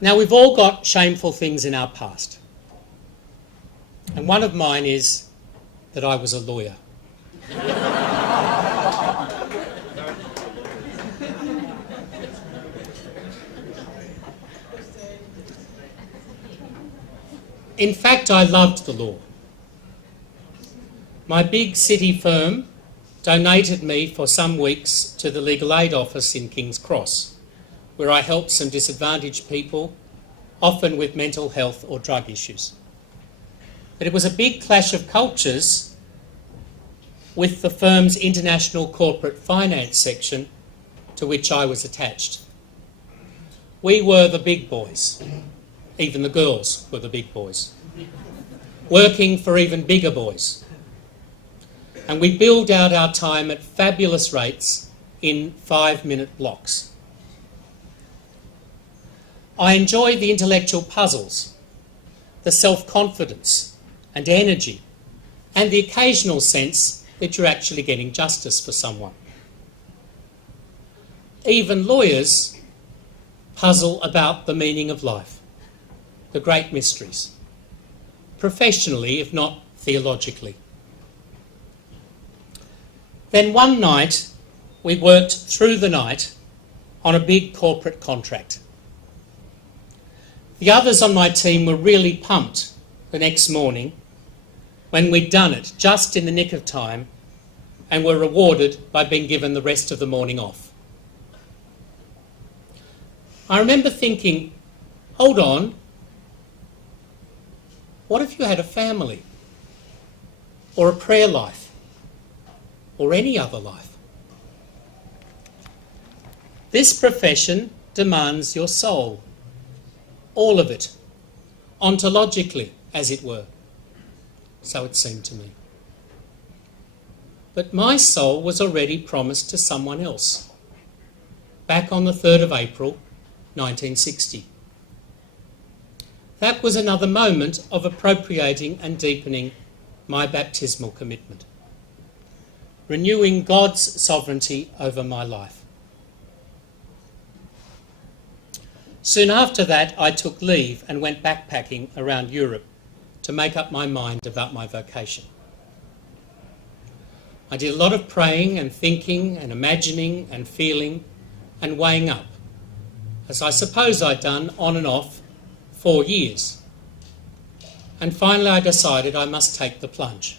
Now, we've all got shameful things in our past. And one of mine is that I was a lawyer. In fact, I loved the law. My big city firm donated me for some weeks to the legal aid office in King's Cross, where I helped some disadvantaged people, often with mental health or drug issues. But it was a big clash of cultures with the firm's international corporate finance section, to which I was attached. We were the big boys. Even the girls were the big boys, working for even bigger boys. And we billed out our time at fabulous rates in 5-minute blocks. I enjoyed the intellectual puzzles, the self-confidence and energy, and the occasional sense that you're actually getting justice for someone. Even lawyers puzzle about the meaning of life, the great mysteries, professionally, if not theologically. Then one night, we worked through the night on a big corporate contract. The others on my team were really pumped the next morning when we'd done it just in the nick of time and were rewarded by being given the rest of the morning off. I remember thinking, hold on, what if you had a family or a prayer life or any other life? This profession demands your soul, all of it, ontologically, as it were. So it seemed to me. But my soul was already promised to someone else, back on the 3rd of April, 1960. That was another moment of appropriating and deepening my baptismal commitment, renewing God's sovereignty over my life. Soon after that, I took leave and went backpacking around Europe to make up my mind about my vocation. I did a lot of praying and thinking and imagining and feeling and weighing up, as I suppose I'd done on and off 4 years. And finally I decided I must take the plunge.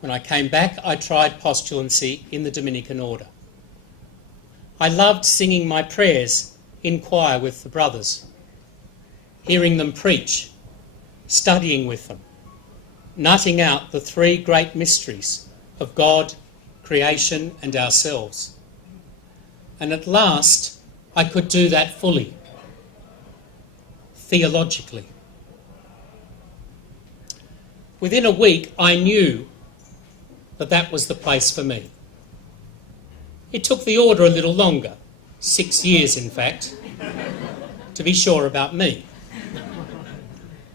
When I came back, I tried postulancy in the Dominican order. I loved singing my prayers in choir with the brothers, hearing them preach, studying with them, nutting out the 3 great mysteries of God, creation and ourselves. And at last I could do that fully, theologically. Within a week I knew that that was the place for me. It took the order a little longer, 6 years in fact, to be sure about me.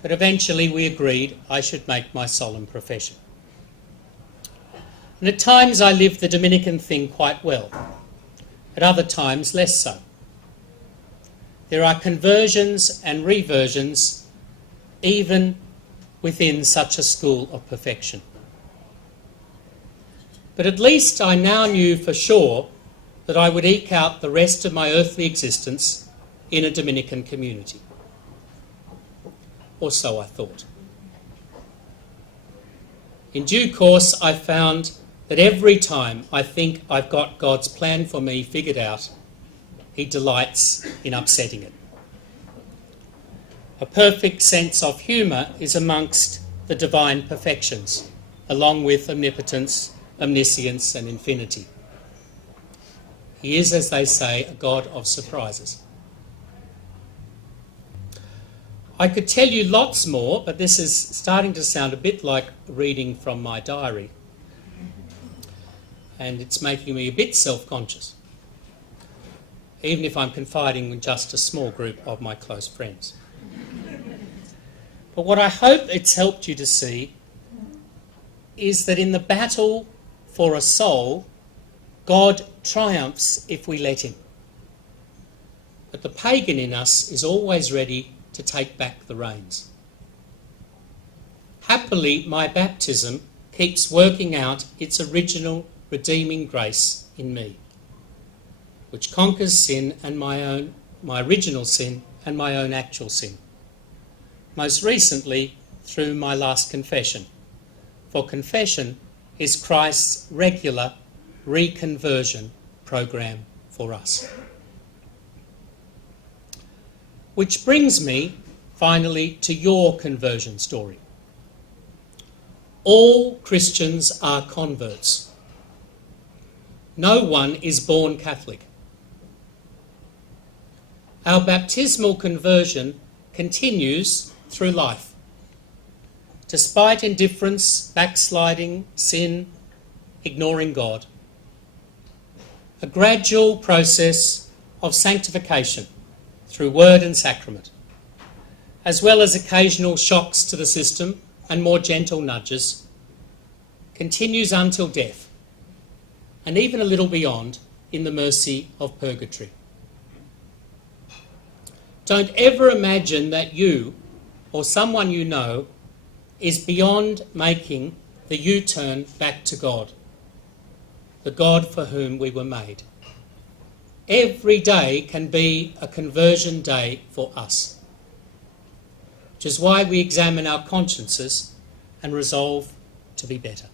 But eventually we agreed I should make my solemn profession. And at times I lived the Dominican thing quite well, at other times less so. There are conversions and reversions even within such a school of perfection. But at least I now knew for sure that I would eke out the rest of my earthly existence in a Dominican community. Or so I thought. In due course, I found that every time I think I've got God's plan for me figured out, He delights in upsetting it. A perfect sense of humour is amongst the divine perfections, along with omnipotence, omniscience and infinity. He is, as they say, a God of surprises. I could tell you lots more, but this is starting to sound a bit like reading from my diary. And it's making me a bit self-conscious, even if I'm confiding in just a small group of my close friends. But what I hope it's helped you to see is that in the battle for a soul, God triumphs if we let Him. but the pagan in us is always ready to take back the reins. Happily, my baptism keeps working out its original redeeming grace in me, which conquers sin and my original sin and my own actual sin. Most recently, through my last confession. For confession is Christ's regular reconversion program for us. Which brings me, finally, to your conversion story. All Christians are converts. No one is born Catholic. Our baptismal conversion continues through life. Despite indifference, backsliding, sin, ignoring God. A gradual process of sanctification through word and sacrament, as well as occasional shocks to the system and more gentle nudges, continues until death, and even a little beyond in the mercy of purgatory. Don't ever imagine that you or someone you know is beyond making the U-turn back to God, the God for whom we were made. Every day can be a conversion day for us, which is why we examine our consciences and resolve to be better.